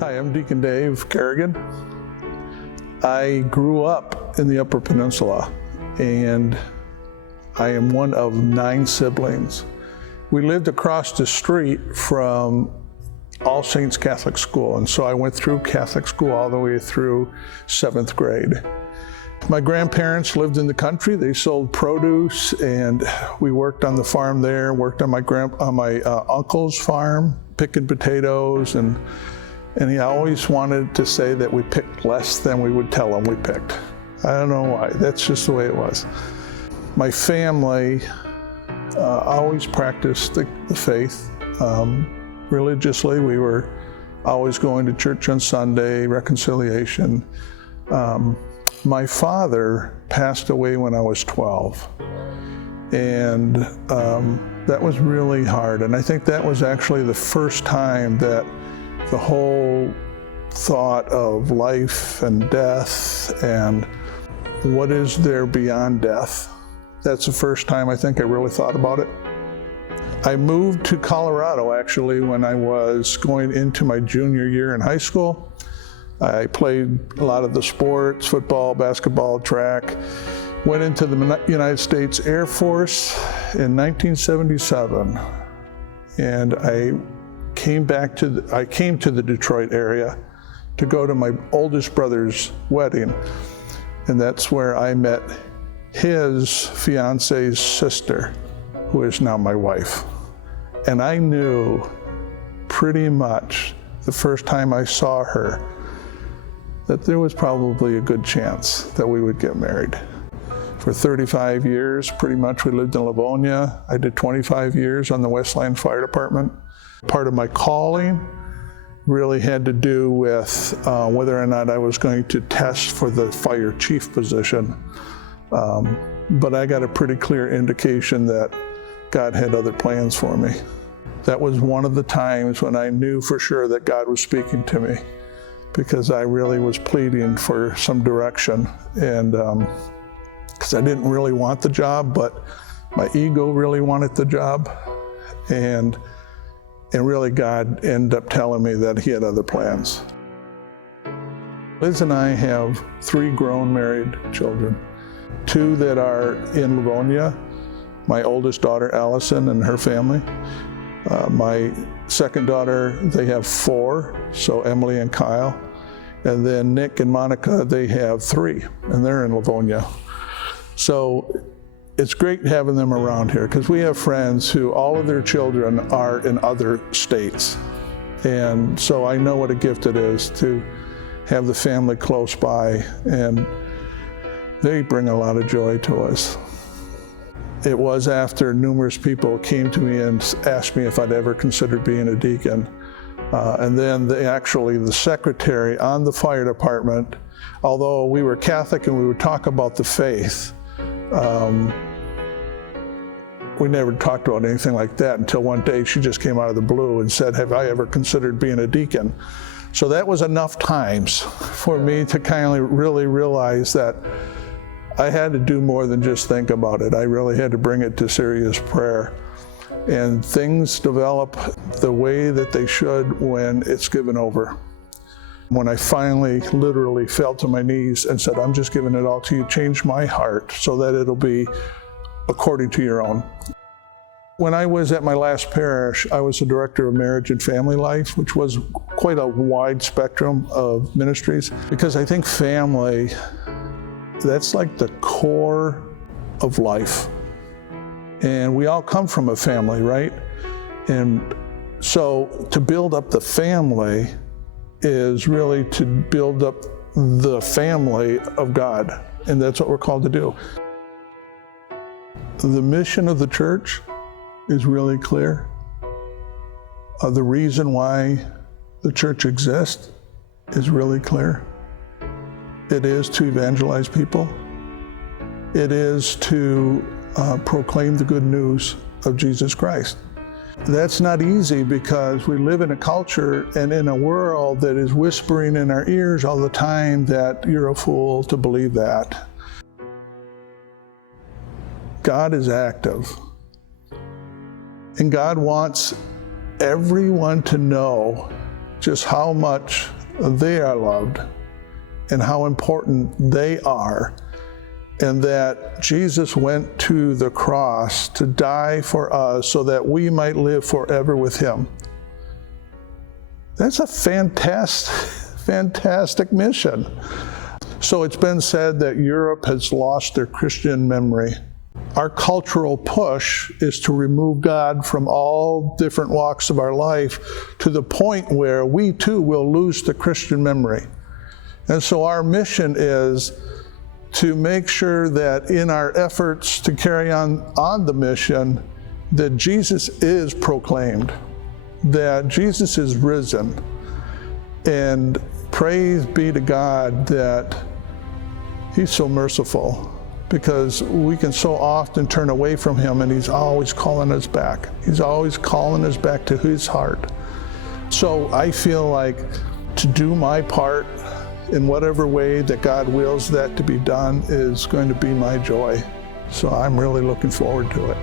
Hi, I'm Deacon Dave Carignan. I grew up in the Upper Peninsula, and I am one of 9 siblings. We lived across the street from All Saints Catholic School, and so I went through Catholic school all the way through 7th grade. My grandparents lived in the country. They sold produce, and we worked on the farm there, worked on my uncle's farm, picking potatoes, and he always wanted to say that we picked less than we would tell him we picked. I don't know why, that's just the way it was. My family always practiced the faith religiously. We were always going to church on Sunday, reconciliation. My father passed away when I was 12, and that was really hard. And I think that was actually the first time that the whole thought of life and death and what is there beyond death, that's the first time I think I really thought about it. I moved to Colorado actually when I was going into my junior year in high school. I played a lot of the sports, football, basketball, track. Went into the United States Air Force in 1977, and I came to the Detroit area to go to my oldest brother's wedding, and that's where I met his fiance's sister, who is now my wife. And I knew pretty much the first time I saw her that there was probably a good chance that we would get married. For 35 years, pretty much, we lived in Livonia. I did 25 years on the Westland Fire Department. Part of my calling really had to do with whether or not I was going to test for the fire chief position. But I got a pretty clear indication that God had other plans for me. That was one of the times when I knew for sure that God was speaking to me, because I really was pleading for some direction. And because I didn't really want the job, but my ego really wanted the job. And really God ended up telling me that he had other plans. Liz and I have 3 grown married children, 2 that are in Livonia, my oldest daughter Allison and her family. My second daughter, they have 4, so Emily and Kyle. And then Nick and Monica, they have 3, and they're in Livonia. So it's great having them around here, because we have friends who all of their children are in other states. And so I know what a gift it is to have the family close by, and they bring a lot of joy to us. It was after numerous people came to me and asked me if I'd ever considered being a deacon. And then the secretary on the fire department, although we were Catholic and we would talk about the faith, we never talked about anything like that until one day she just came out of the blue and said, "Have I ever considered being a deacon?" So that was enough times for me to kind of really realize that I had to do more than just think about it. I really had to bring it to serious prayer. And things develop the way that they should when it's given over. When I finally literally fell to my knees and said, "I'm just giving it all to you, change my heart so that it'll be according to your own." When I was at my last parish, I was the director of marriage and family life, which was quite a wide spectrum of ministries, because I think family, that's like the core of life. And we all come from a family, right? And so to build up the family is really to build up the family of God. And that's what we're called to do. The mission of the church is really clear. The reason why the church exists is really clear. It is to evangelize people. It is to proclaim the good news of Jesus Christ. That's not easy, because we live in a culture and in a world that is whispering in our ears all the time that you're a fool to believe that. God is active. And God wants everyone to know just how much they are loved and how important they are, and that Jesus went to the cross to die for us so that we might live forever with him. That's a fantastic mission. So it's been said that Europe has lost their Christian memory. Our cultural push is to remove God from all different walks of our life to the point where we too will lose the Christian memory. And so our mission is to make sure that in our efforts to carry on the mission, that Jesus is proclaimed, that Jesus is risen. And praise be to God that he's so merciful, because we can so often turn away from him, and he's always calling us back. He's always calling us back to his heart. So I feel like to do my part in whatever way that God wills that to be done is going to be my joy. So I'm really looking forward to it.